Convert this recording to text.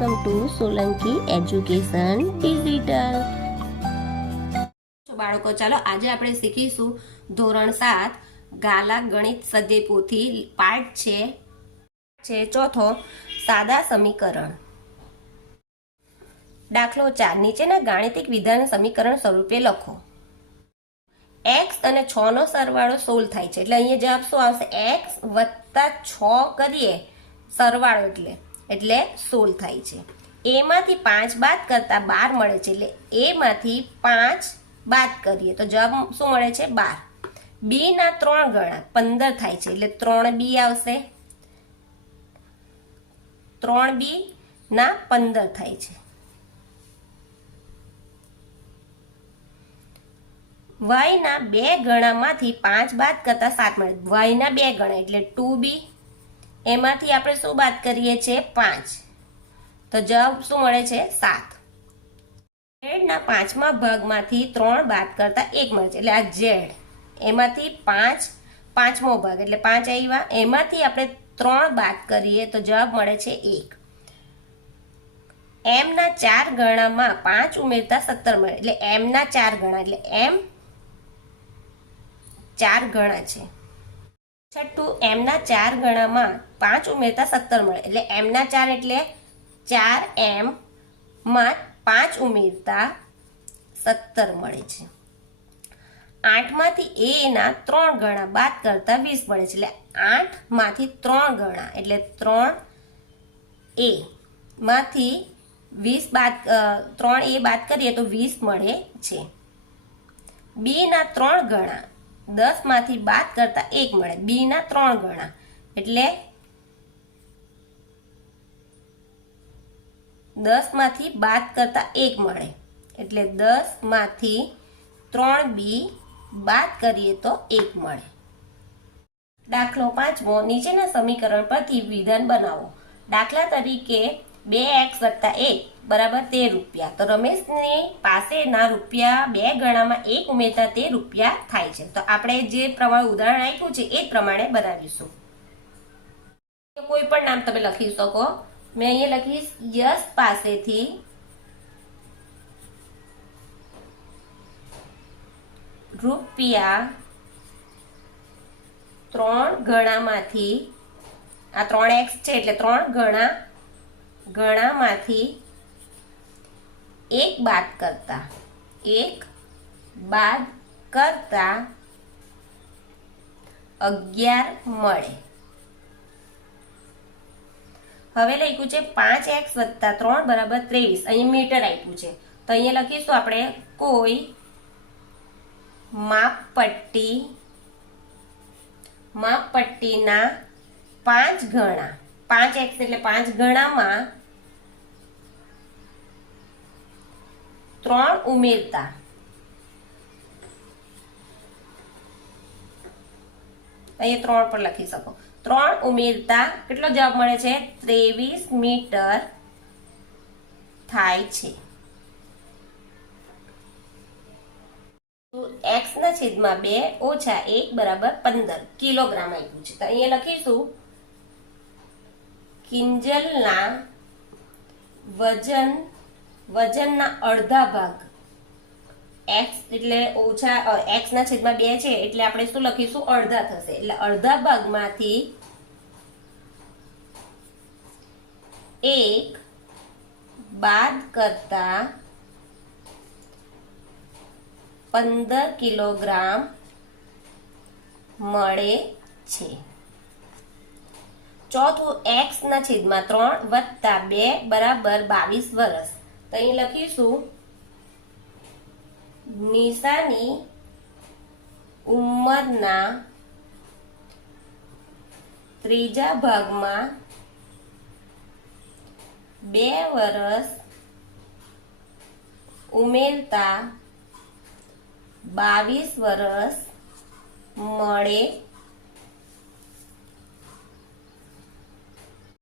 Welcome to Solanki education digital. બાળકો, ચાલો આજે આપણે શીખીશું ધોરણ 7 ગાલા ગણિત સ્વાધ્યાય પોથી પાઠ છે ચોથો, સાદા સમીકરણ. દાખલો 4. નીચેના ગાણિતિક વિધાન સમીકરણ સ્વરૂપે લખો. x અને 6 નો સરવાળો 16 થાય છે. એટલે અહીંયા જવાબ શું આવશે? x + 6 કરીએ સરવાળો એટલે 16 થાય છે. a માંથી 5 બાદ કરતા 12 મળે છે. એટલે a માંથી 5 બાદ કરીએ તો જવાબ શું મળે છે? 12. b ના 3 ગણા 15 થાય છે. એટલે 3b આવશે. 3b ના 15 થાય છે. y ના 2 ગણામાંથી 5 બાદ કરતા 7 મળે. y ના 2 ગણા એટલે 2b. એમાંથી આપણે શું બાદ કરીએ છીએ? 5. તો જવાબ શું મળે છે? 7. z ના 5મા ભાગમાંથી 3 બાદ કરતા 1 મળે છે. એટલે આ z એમાંથી 5 5મો ભાગ એટલે 5 આવ્યા. એમાંથી આપણે 3 બાદ કરીએ તો જવાબ મળે છે 1. m ના 4 ગણામાં 5 ઉમેરતા 17 મળે. એટલે m ના 4 ગણા એટલે m 4 ગણા છે. છઠ્ઠું, m ના 4 ગણામાં 5 ઉમેરતા 17 મળે. એટલે m ના 4 એટલે 4m માં 5 ઉમેરતા 17 મળે છે. 8 માંથી a ના 3 ગણા બાદ કરતા 20 મળે છે. એટલે 8 માંથી 3 ગણા એટલે 3a માંથી 20 બાદ 3a બાદ કરીએ તો 20 મળે છે. b ના 3 ગણા 10 માંથી બાદ કરતા 1 મળે. b ના 3 ગણા એટલે 10 માંથી બાદ કરતા 1 મળે. એટલે 10 માંથી 3b બાદ કરીએ તો 1 મળે. દાખલો 5મો. નીચેના સમીકરણ પરથી વિધાન બનાવો. દાખલા તરીકે 2x + 1 = 13 રૂપિયા. તો રમેશની પાસેના રૂપિયા 2 ગણામાં 1 ઉમેરતા 13 રૂપિયા થાય છે. તો આપણે જે પ્રમાણે ઉદાહરણ આપ્યું છે એ જ પ્રમાણે બનાવીશું. કોઈ પણ નામ તમે લખી શકો. મેં અહીંયા લખીશ યશ પાસેથી રૂપિયા 3 ગણામાંથી, આ 3x છે એટલે 3 ગણામાંથી 1 બાદ કરતા 11 મળે. હવે લખ્યું છે 5x + 3 = 23. અહીંયા મીટર આપ્યું છે તો અહીંયા લખીશું આપણે કોઈ માપપટ્ટીના 5 ગણા, 5x એટલે 5 ગણામાં 3 ઉમેરતા અહીંયા 3 પર લખી શકો. 3 ઉમેરતા કેટલો જવાબ મળે છે? 23 મીટર થાય છે. x ના છેદમાં 2 ઓછા 1 = 15 કિલોગ્રામ આપ્યું છે. તો અહીંયા લખીશું કિંજલના વજનના અડધા ભાગ, x એટલે ઓછા x ના છેદમાં 2 છે એટલે આપણે શું લખીશું? અડધા થશે. એટલે અડધા ભાગમાંથી 1 બાદ કરતા 15 કિલોગ્રામ મળે છે. ચોથું, x ના છેદમાં 3 વત્તા 2 = 22 વર્ષ. તો અહીં લખીશું નિશાની ઉંમરના ત્રીજા ભાગમાં 2 વર્ષ ઉમેરતા 22 વર્ષ મળે